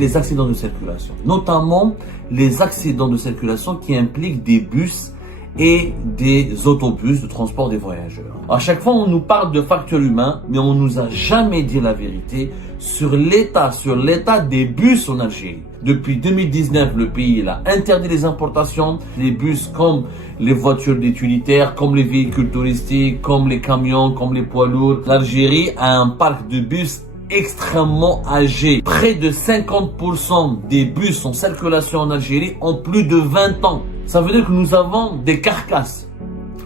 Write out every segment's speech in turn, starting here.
Les accidents de circulation, notamment les accidents de circulation qui impliquent des bus et des autobus de transport des voyageurs. À chaque fois, on nous parle de facteurs humains, mais on nous a jamais dit la vérité sur l'état des bus en Algérie. Depuis 2019, le pays a interdit les importations, les bus comme les voitures utilitaires, comme les véhicules touristiques, comme les camions, comme les poids lourds. L'Algérie a un parc de bus extrêmement âgé. Près de 50% des bus en circulation en Algérie ont plus de 20 ans. Ça veut dire que nous avons des carcasses.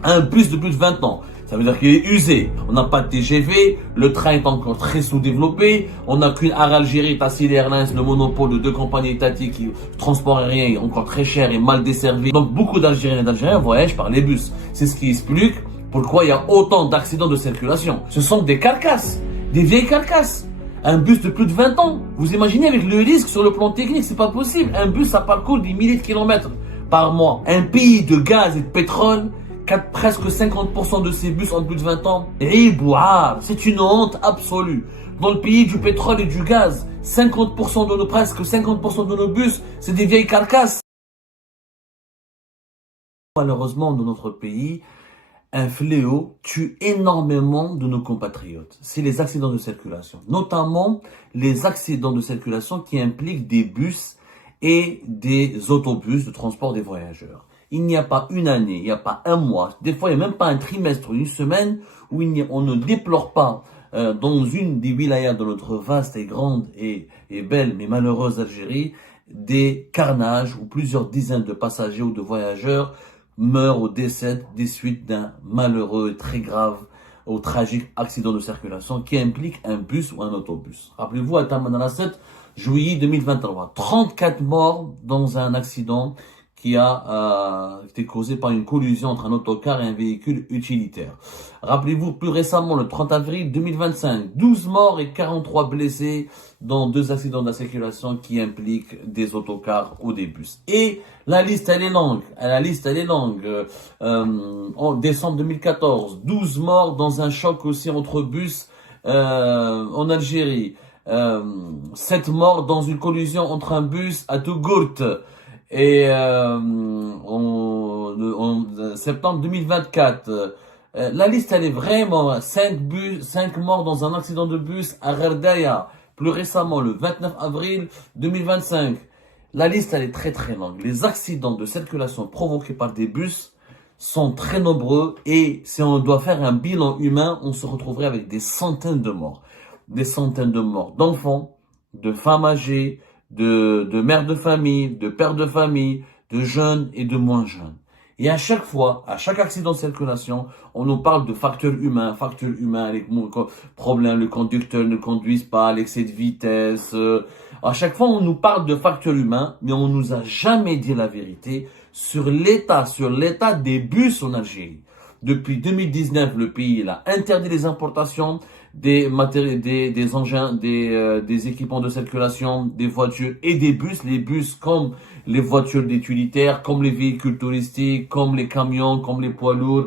Un bus de plus de 20 ans. Ça veut dire qu'il est usé. On n'a pas de TGV, le train est encore très sous-développé. On n'a qu'une Air Algérie, Tassil Airlines, le monopole de deux compagnies étatiques qui transport aérien est encore très cher et mal desservi. Donc beaucoup d'Algériens et d'Algériens voyagent par les bus. C'est ce qui explique pourquoi il y a autant d'accidents de circulation. Ce sont des carcasses, des vieilles carcasses. Un bus de plus de 20 ans. Vous imaginez avec le risque sur le plan technique, c'est pas possible. Un bus, ça parcourt des milliers de kilomètres par mois. Un pays de gaz et de pétrole, presque 50% de ces bus ont plus de 20 ans. Ribouar, c'est une honte absolue. Dans le pays du pétrole et du gaz, 50% de nos, presque 50% de nos bus, c'est des vieilles carcasses. Malheureusement, dans notre pays, un fléau tue énormément de nos compatriotes. C'est les accidents de circulation, notamment les accidents de circulation qui impliquent des bus et des autobus de transport des voyageurs. Il n'y a pas une année, il n'y a pas un mois, des fois il n'y a même pas un trimestre, une semaine où on ne déplore pas dans une des wilayas de notre vaste et grande et belle mais malheureuse Algérie des carnages où plusieurs dizaines de passagers ou de voyageurs meurt ou décède des suites d'un malheureux et très grave ou tragique accident de circulation qui implique un bus ou un autobus. Rappelez-vous, à Tamanrasset, juillet 2023, 34 morts dans un accident qui a été causé par une collision entre un autocar et un véhicule utilitaire. Rappelez-vous, plus récemment, le 30 avril 2025, 12 morts et 43 blessés dans deux accidents de la circulation qui impliquent des autocars ou des bus. Et la liste, elle est longue. En décembre 2014, 12 morts dans un choc aussi entre bus en Algérie. 7 morts dans une collision entre un bus à Tougourt. Et en septembre 2024, la liste elle est vraiment 5 morts dans un accident de bus à Gerdaya. Plus récemment, le 29 avril 2025. La liste elle est très très longue. Les accidents de circulation provoqués par des bus sont très nombreux et si on doit faire un bilan humain, on se retrouverait avec des centaines de morts. Des centaines de morts d'enfants, de femmes âgées, de mères de famille, de pères de famille, de jeunes et de moins jeunes. Et à chaque fois, à chaque accident de circulation, on nous parle de facteurs humains, les problèmes, le conducteur ne conduise pas, l'excès de vitesse. À chaque fois, on nous parle de facteurs humains, mais on nous a jamais dit la vérité sur l'état des bus en Algérie. Depuis 2019, le pays a interdit les importations des engins, des équipements de circulation, des voitures et des bus. Les bus comme les voitures utilitaires, comme les véhicules touristiques, comme les camions, comme les poids lourds.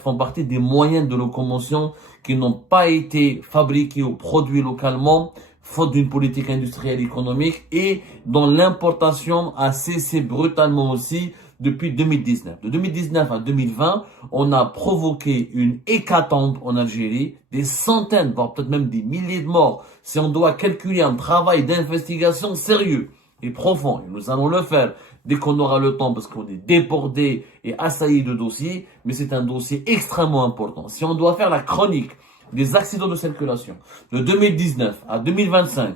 Font partie des moyens de locomotion qui n'ont pas été fabriqués ou produits localement, faute d'une politique industrielle et économique, et dont l'importation a cessé brutalement aussi depuis 2019. De 2019 à 2020, on a provoqué une hécatombe en Algérie, des centaines, voire peut-être même des milliers de morts. Si on doit calculer un travail d'investigation sérieux et profond, et nous allons le faire dès qu'on aura le temps parce qu'on est débordé et assailli de dossiers, mais c'est un dossier extrêmement important. Si on doit faire la chronique des accidents de circulation de 2019 à 2025,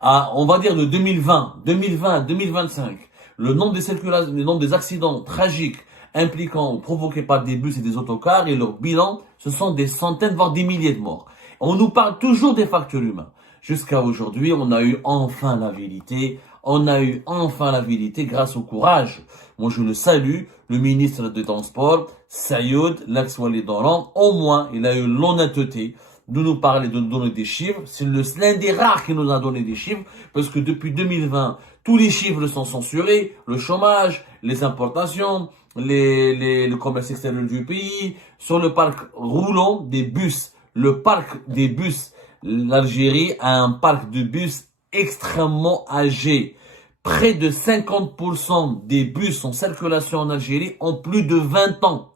on va dire de 2020 à 2025, le nombre des accidents tragiques impliquant ou provoqués par des bus et des autocars et leur bilan, ce sont des centaines, voire des milliers de morts. On nous parle toujours des facteurs humains. Jusqu'à aujourd'hui, on a eu enfin la vérité. On a eu enfin la vérité grâce au courage. Moi, je le salue, le ministre des Transports, Sayoud, l'ex-Walid Doran. Au moins, il a eu l'honnêteté de nous parler, de nous donner des chiffres. C'est l'un des rares qui nous a donné des chiffres, parce que depuis 2020, tous les chiffres sont censurés, le chômage, les importations, le commerce extérieur du pays, sur le parc roulant des bus, le parc des bus. L'Algérie a un parc de bus extrêmement âgés. Près de 50% des bus en circulation en Algérie ont plus de 20 ans.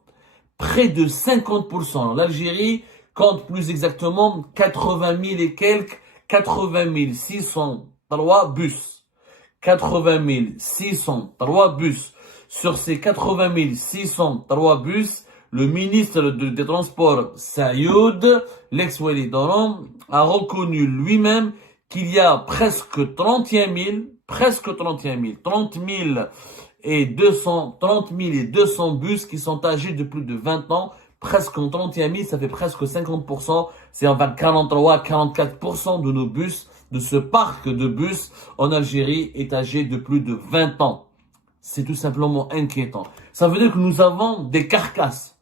Près de 50%. L'Algérie compte plus exactement 80 000 et quelques, 80 603 bus. 80 603 bus. Sur ces 80 603 bus, le ministre des Transports, Sayoud, l'ex-Wali Doron, a reconnu lui-même qu'il y a presque 31 000, 30 000 et 200 bus qui sont âgés de plus de 20 ans. Presque 31 000, ça fait presque 50%. C'est environ 43-44% de nos bus, de ce parc de bus en Algérie est âgé de plus de 20 ans. C'est tout simplement inquiétant. Ça veut dire que nous avons des carcasses.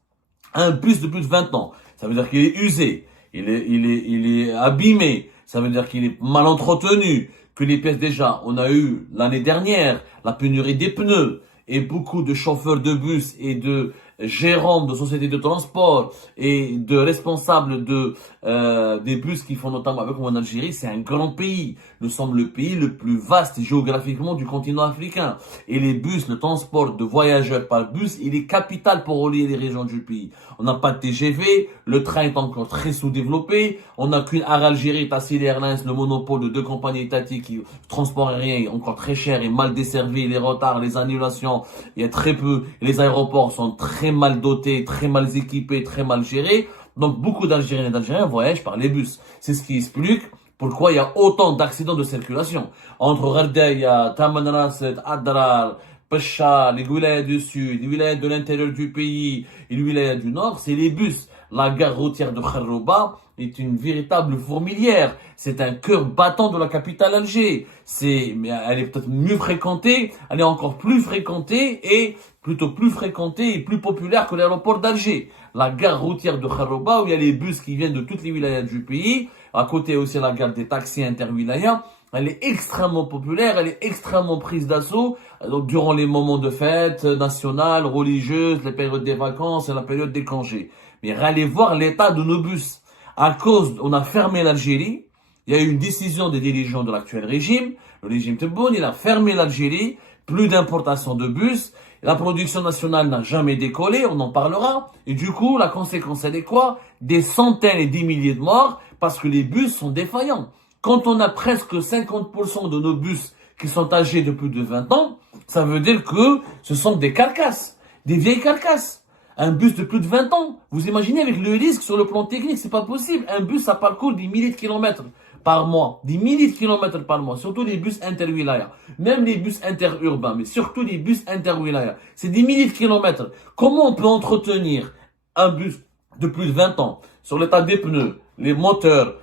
Un bus de plus de 20 ans. Ça veut dire qu'il est usé. Il est abîmé. Ça veut dire qu'il est mal entretenu. Que les pièces déjà, on a eu l'année dernière la pénurie des pneus et beaucoup de chauffeurs de bus et de gérants de sociétés de transport et de responsables des bus qui font notamment avec moi en Algérie. C'est un grand pays. Nous sommes le pays le plus vaste géographiquement du continent africain. Et les bus, le transport de voyageurs par bus, il est capital pour relier les régions du pays. On n'a pas de TGV, le train est encore très sous-développé, on n'a qu'une Air Algérie, Tassili Airlines, le monopole de 2 compagnies étatiques qui transport aérien est encore très cher et mal desservi, les retards, les annulations, il y a très peu, les aéroports sont très mal dotés, très mal équipés, très mal gérés. Donc beaucoup d'Algériens et d'Algériens voyagent par les bus. C'est ce qui explique pourquoi il y a autant d'accidents de circulation. Entre Ghardaïa, Tamanrasset, Adrar, Pesha, les wilayas du sud, les wilayas de l'intérieur du pays et les wilayas du nord, c'est les bus. La gare routière de Kharrouba est une véritable fourmilière. C'est un cœur battant de la capitale Alger. Elle est peut-être mieux fréquentée, elle est encore plus fréquentée et plutôt plus fréquentée et plus populaire que l'aéroport d'Alger. La gare routière de Kharrouba où il y a les bus qui viennent de toutes les wilayas du pays. À côté aussi la gare des taxis interwilayas. Elle est extrêmement populaire, elle est extrêmement prise d'assaut donc durant les moments de fête nationales, religieuses, les périodes des vacances et la période des congés. Mais allez voir l'état de nos bus. À cause, on a fermé l'Algérie, il y a eu une décision des dirigeants de l'actuel régime, le régime Tebboune, il a fermé l'Algérie, plus d'importation de bus, la production nationale n'a jamais décollé, on en parlera, et du coup, la conséquence elle est quoi? Des centaines et des milliers de morts, parce que les bus sont défaillants. Quand on a presque 50% de nos bus qui sont âgés de plus de 20 ans, ça veut dire que ce sont des carcasses, des vieilles carcasses. Un bus de plus de 20 ans, vous imaginez avec le risque sur le plan technique, c'est pas possible. Un bus, ça parcourt des milliers de kilomètres par mois, des milliers de kilomètres par mois, surtout les bus interwilaya, même les bus interurbains, mais surtout les bus interwilaya. C'est des milliers de kilomètres. Comment on peut entretenir un bus de plus de 20 ans sur l'état des pneus, les moteurs,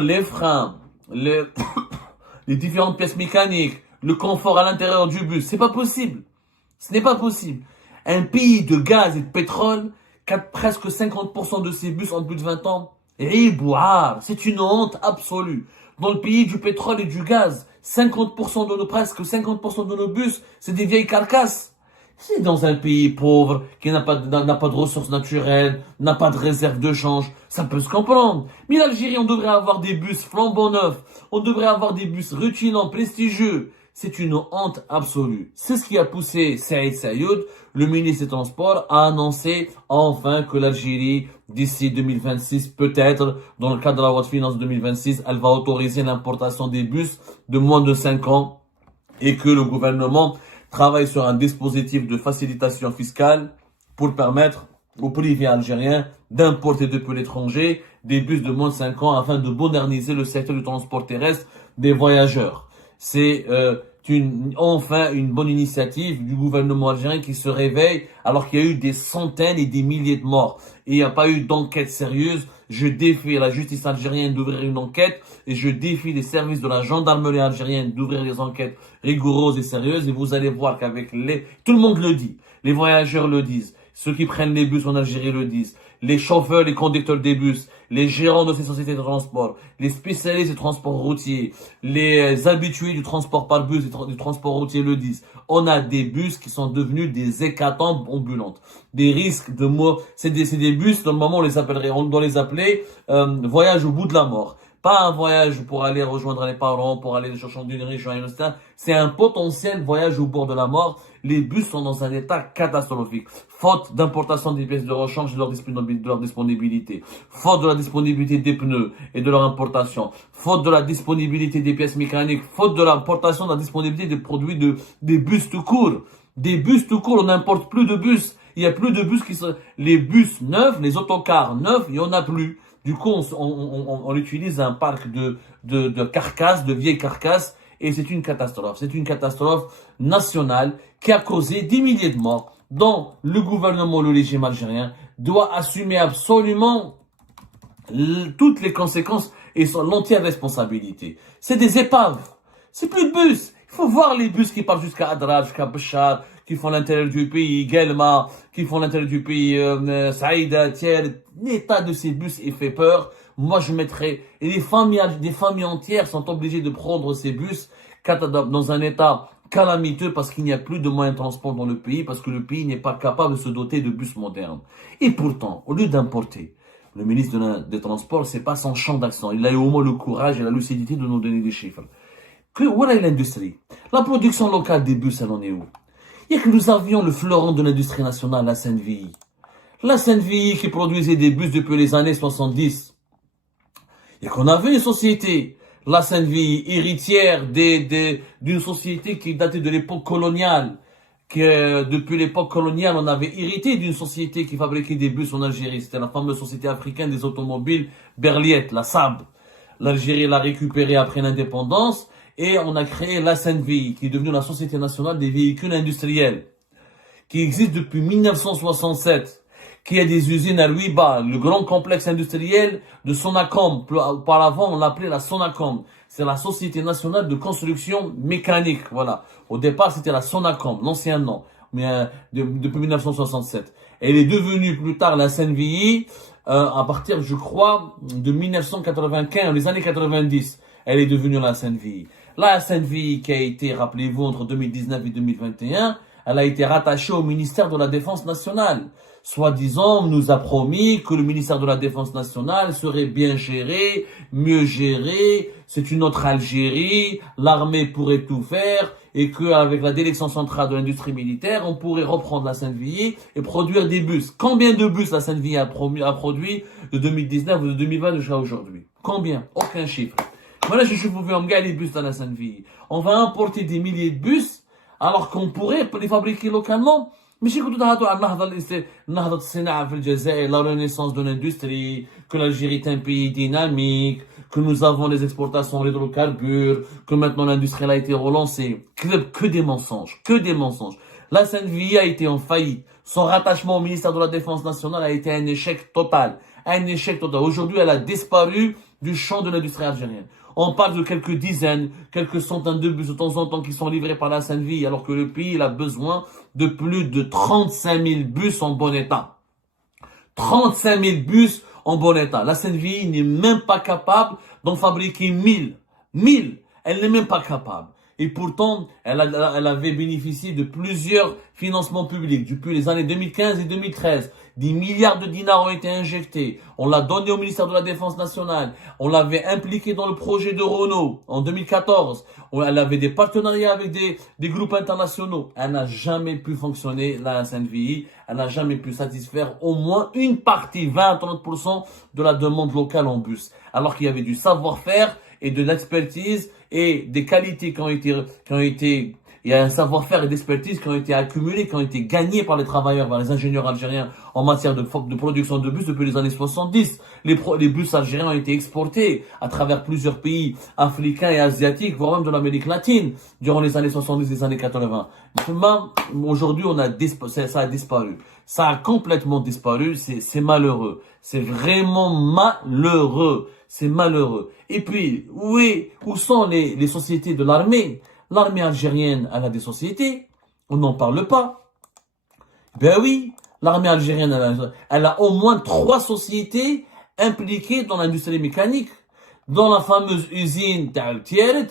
les freins, les différentes pièces mécaniques, le confort à l'intérieur du bus? C'est pas possible. Ce n'est pas possible. Un pays de gaz et de pétrole, presque 50% de ces bus ont plus de 20 ans. Ribouar, c'est une honte absolue. Dans le pays du pétrole et du gaz, 50% de nos, presque 50% de nos bus, c'est des vieilles carcasses. C'est dans un pays pauvre, qui n'a pas de ressources naturelles, n'a pas de réserve de change, ça peut se comprendre. Mais l'Algérie, on devrait avoir des bus flambant neufs, on devrait avoir des bus rutinants, prestigieux. C'est une honte absolue. C'est ce qui a poussé Saïd Sayoud, le ministre des Transports, à annoncer enfin que l'Algérie, d'ici 2026, peut-être, dans le cadre de la loi de finances 2026, elle va autoriser l'importation des bus de moins de 5 ans et que le gouvernement travaille sur un dispositif de facilitation fiscale pour permettre aux privés algériens d'importer depuis l'étranger des bus de moins de 5 ans afin de moderniser le secteur du transport terrestre des voyageurs. C'est enfin une bonne initiative du gouvernement algérien qui se réveille alors qu'il y a eu des centaines et des milliers de morts. Et il n'y a pas eu d'enquête sérieuse. Je défie la justice algérienne d'ouvrir une enquête et je défie les services de la gendarmerie algérienne d'ouvrir des enquêtes rigoureuses et sérieuses. Et vous allez voir qu'avec tout le monde le dit, les voyageurs le disent, ceux qui prennent les bus en Algérie le disent, les chauffeurs, les conducteurs des bus, les gérants de ces sociétés de transport, les spécialistes du transport routier, les habitués du transport par bus et du transport routier le disent. On a des bus qui sont devenus des hécatombes ambulantes. Des risques de mort. C'est des bus, normalement on doit les appeler voyage au bout de la mort. Pas un voyage pour aller rejoindre les parents, pour aller chercher d'une région à une autre. C'est un potentiel voyage au bord de la mort. Les bus sont dans un état catastrophique. Faute d'importation des pièces de rechange et de leur disponibilité. Faute de la disponibilité des pneus et de leur importation. Faute de la disponibilité des pièces mécaniques. Faute de l'importation de la disponibilité des produits des bus tout court. Des bus tout court, on n'importe plus de bus. Il y a plus de bus les bus neufs, les autocars neufs, il y en a plus. Du coup, on utilise un parc de carcasses, de vieilles carcasses, et c'est une catastrophe. C'est une catastrophe nationale qui a causé des milliers de morts, dont le gouvernement, le régime algérien, doit assumer absolument toutes les conséquences et l'entière responsabilité. C'est des épaves. C'est plus de bus. Il faut voir les bus qui partent jusqu'à Adrar, jusqu'à Béchar, qui font l'intérieur du pays, Guelma, qui font l'intérieur du pays, Saïda, Thiel. L'état de ces bus, il fait peur. Moi, je mettrais, et des familles entières sont obligées de prendre ces bus dans un état calamiteux parce qu'il n'y a plus de moyens de transport dans le pays, parce que le pays n'est pas capable de se doter de bus modernes. Et pourtant, au lieu d'importer, le ministre des Transports, c'est pas son champ d'action. Il a eu au moins le courage et la lucidité de nous donner des chiffres. Où est l'industrie? La production locale des bus, elle en est où? Il y a que nous avions le fleuron de l'industrie nationale, la Senvi. La Senvi qui produisait des bus depuis les années 70. Et qu'on avait une société, la Senvi, héritière d'une société qui datait de l'époque coloniale. Depuis l'époque coloniale, on avait hérité d'une société qui fabriquait des bus en Algérie. C'était la fameuse société africaine des automobiles Berliet, la SAB. L'Algérie l'a récupérée après l'indépendance et on a créé la Senvi, qui est devenue la Société nationale des véhicules industriels, qui existe depuis 1967, qui a des usines à Louiba, le grand complexe industriel de Sonacom. Auparavant, on l'appelait la Sonacom. C'est la Société nationale de construction mécanique. Voilà. Au départ, c'était la Sonacom, l'ancien nom, mais depuis 1967. Elle est devenue plus tard la Senvi à partir, je crois, de 1995, les années 90. Elle est devenue la Senvi. La Senvi qui a été, rappelez-vous, entre 2019 et 2021, elle a été rattachée au ministère de la Défense nationale. Soi-disant, on nous a promis que le ministère de la Défense nationale serait bien géré, mieux géré, c'est une autre Algérie, l'armée pourrait tout faire, et qu'avec la direction centrale de l'industrie militaire, on pourrait reprendre la Senvi et produire des bus. Combien de bus la Senvi a produit de 2019 ou de 2020 jusqu'à aujourd'hui? Combien? Aucun chiffre. Voilà, je suis pouvais emmener les bus dans la Senvi. On va importer des milliers de bus, alors qu'on pourrait les fabriquer localement. Mais j'ai écouté la renaissance de l'industrie, que l'Algérie est un pays dynamique, que nous avons des exportations d'hydrocarbures, que maintenant l'industrie a été relancée. Que des mensonges, que des mensonges. La Senvi a été en faillite. Son rattachement au ministère de la Défense nationale a été un échec total. Un échec total. Aujourd'hui, elle a disparu du champ de l'industrie algérienne. On parle de quelques dizaines, quelques centaines de bus de temps en temps qui sont livrés par la Senvi, alors que le pays il a besoin de plus de 35 000 bus en bon état. 35 000 bus en bon état. La Senvi n'est même pas capable d'en fabriquer 1000. 1000. Elle n'est même pas capable. Et pourtant, elle avait bénéficié de plusieurs financements publics depuis les années 2015 et 2013. Des milliards de dinars ont été injectés. On l'a donné au ministère de la Défense nationale. On l'avait impliqué dans le projet de Renault en 2014. Elle avait des partenariats avec des groupes internationaux. Elle n'a jamais pu fonctionner, la Senvi. Elle n'a jamais pu satisfaire au moins une partie, 20-30% de la demande locale en bus. Alors qu'il y avait du savoir-faire et de l'expertise et des qualités qui ont été, il y a un savoir-faire et d'expertise qui ont été accumulés, qui ont été gagnés par les travailleurs, par les ingénieurs algériens en matière de production de bus depuis les années 70. Les bus algériens ont été exportés à travers plusieurs pays africains et asiatiques, voire même de l'Amérique latine, durant les années 70 et les années 80. Aujourd'hui, ça a disparu. Ça a complètement disparu. C'est malheureux. C'est vraiment malheureux. C'est malheureux. Et puis, où sont les sociétés de l'armée? L'armée algérienne, elle a des sociétés. On n'en parle pas. Ben oui, l'armée algérienne, elle a au moins 3 sociétés impliquées dans l'industrie mécanique. Dans la fameuse usine Tieret,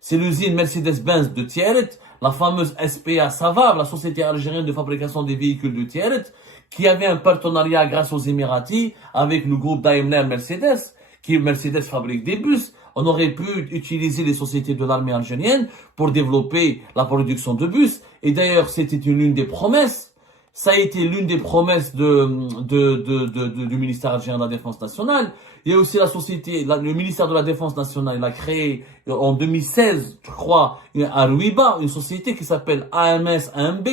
c'est l'usine Mercedes-Benz de Tieret, la fameuse SPA Savar, la société algérienne de fabrication des véhicules de Tieret, qui avait un partenariat grâce aux Émiratis avec le groupe Daimler Mercedes, qui Mercedes fabrique des bus. On aurait pu utiliser les sociétés de l'armée algérienne pour développer la production de bus. Et d'ailleurs, c'était l'une des promesses. Ça a été l'une des promesses du ministère algérien de la Défense nationale. Il y a aussi la société, le ministère de la Défense nationale, il a créé en 2016, je crois, à Rouiba, une société qui s'appelle AMS-AMB,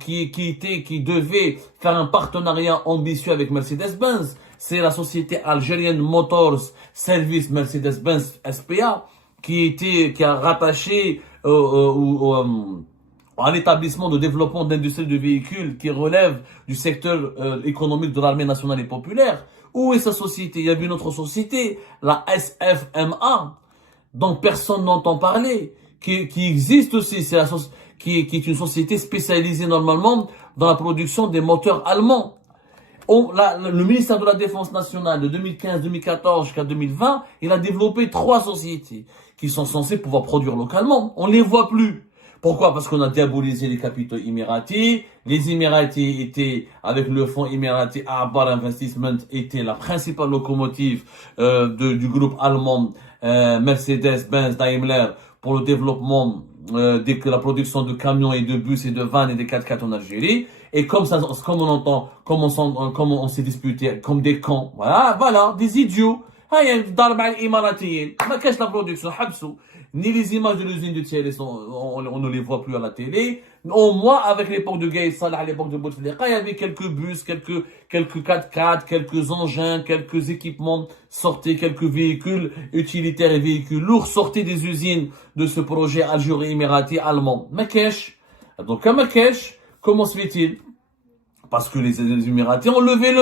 qui devait faire un partenariat ambitieux avec Mercedes-Benz. C'est la société algérienne Motors Service Mercedes-Benz SPA qui a rattaché à l'établissement de développement d'industrie de véhicules qui relève du secteur économique de l'armée nationale et populaire. Où est sa société? Il y avait une autre société, la SFMA, dont personne n'entend parler, qui existe aussi, qui est une société spécialisée normalement dans la production des moteurs allemands. Le ministère de la Défense nationale de 2015-2014 jusqu'à 2020, il a développé 3 sociétés qui sont censées pouvoir produire localement. On ne les voit plus. Pourquoi? Parce qu'on a diabolisé les capitaux émiratis. Les Émiratis étaient, avec le fonds émirati Abar Investment, étaient la principale locomotive du groupe allemand Mercedes-Benz Daimler pour le développement de la production de camions et de bus et de vannes et de 4x4 en Algérie. Et comme on entend, comme on s'est disputé, comme des cons, voilà, des idiots. La production, ni les images de l'usine de Thiel, on ne les voit plus à la télé. Au moins, avec l'époque de Gaï Salah, à l'époque de Bouteflika, il y avait quelques bus, quelques 4x4, quelques engins, quelques équipements sortaient, quelques véhicules utilitaires et véhicules lourds sortaient des usines de ce projet algéro-émirati allemand. Marrakech. Donc, à Marrakech, comment se fait-il? Parce que les Émiratis ont levé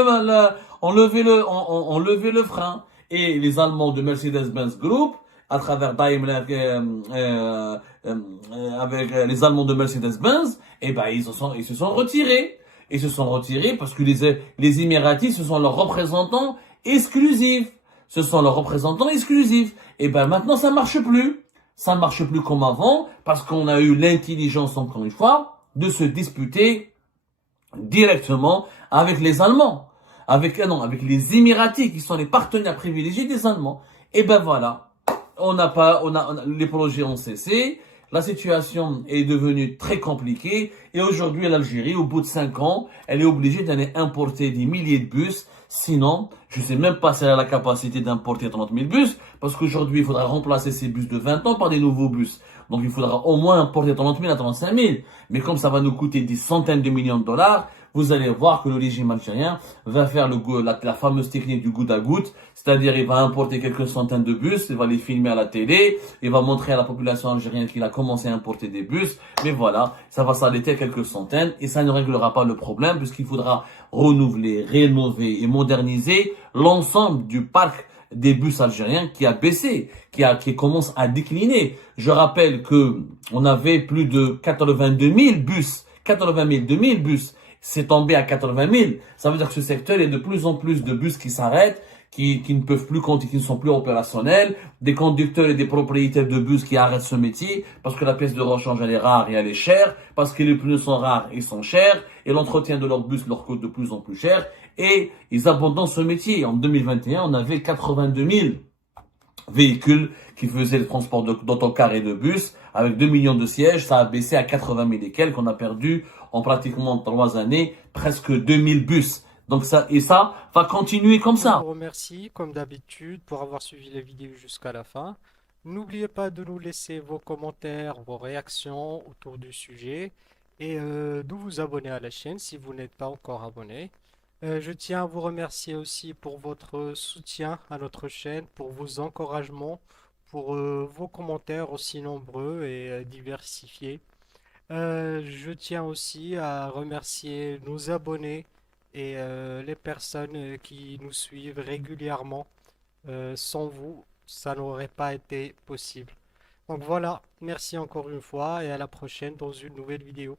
le frein. Et les Allemands de Mercedes-Benz Group, à travers Daimler, avec les Allemands de Mercedes-Benz, ils se sont retirés. Ils se sont retirés parce que les Émiratis, ce sont leurs représentants exclusifs. Ce sont leurs représentants exclusifs. Maintenant, ça marche plus. Ça marche plus comme avant parce qu'on a eu l'intelligence, encore une fois, de se disputer directement avec les Allemands. Avec les Émiratis qui sont les partenaires privilégiés des Allemands. Voilà. Les projets ont cessé. La situation est devenue très compliquée. Et aujourd'hui, l'Algérie, au bout de 5 ans, elle est obligée d'aller importer des milliers de bus. Sinon, je ne sais même pas si elle a la capacité d'importer 30 000 bus. Parce qu'aujourd'hui, il faudra remplacer ces bus de 20 ans par des nouveaux bus. Donc, il faudra au moins importer 30 000 à 35 000. Mais comme ça va nous coûter des centaines de millions de dollars, vous allez voir que le régime algérien va faire la fameuse technique du goutte à goutte, c'est-à-dire il va importer quelques centaines de bus, il va les filmer à la télé, il va montrer à la population algérienne qu'il a commencé à importer des bus, mais voilà, ça va s'arrêter à quelques centaines et ça ne réglera pas le problème puisqu'il faudra renouveler, rénover et moderniser l'ensemble du parc des bus algériens qui a baissé, qui commence à décliner. Je rappelle que on avait plus de 82 000 bus, 82 000 bus. C'est tombé à 80 000. Ça veut dire que ce secteur, il y a de plus en plus de bus qui s'arrêtent, qui ne peuvent plus compter, qui ne sont plus opérationnels, des conducteurs et des propriétaires de bus qui arrêtent ce métier parce que la pièce de rechange elle est rare et elle est chère, parce que les pneus sont rares et sont chers, et l'entretien de leur bus leur coûte de plus en plus cher, et ils abandonnent ce métier. En 2021, on avait 82 000 véhicules qui faisaient le transport d'autocars et de bus avec 2 millions de sièges. Ça a baissé à 80 000 et quelques. On a perdu en pratiquement 3 années presque 2000 bus. Donc ça va continuer comme Je ça. vous remercie, comme d'habitude, pour avoir suivi la vidéo jusqu'à la fin. N'oubliez pas de nous laisser vos commentaires, vos réactions autour du sujet et de vous abonner à la chaîne si vous n'êtes pas encore abonné. Je tiens à vous remercier aussi pour votre soutien à notre chaîne, pour vos encouragements, pour vos commentaires aussi nombreux et diversifiés. Je tiens aussi à remercier nos abonnés et les personnes qui nous suivent régulièrement. Sans vous, ça n'aurait pas été possible. Donc voilà, merci encore une fois et à la prochaine dans une nouvelle vidéo.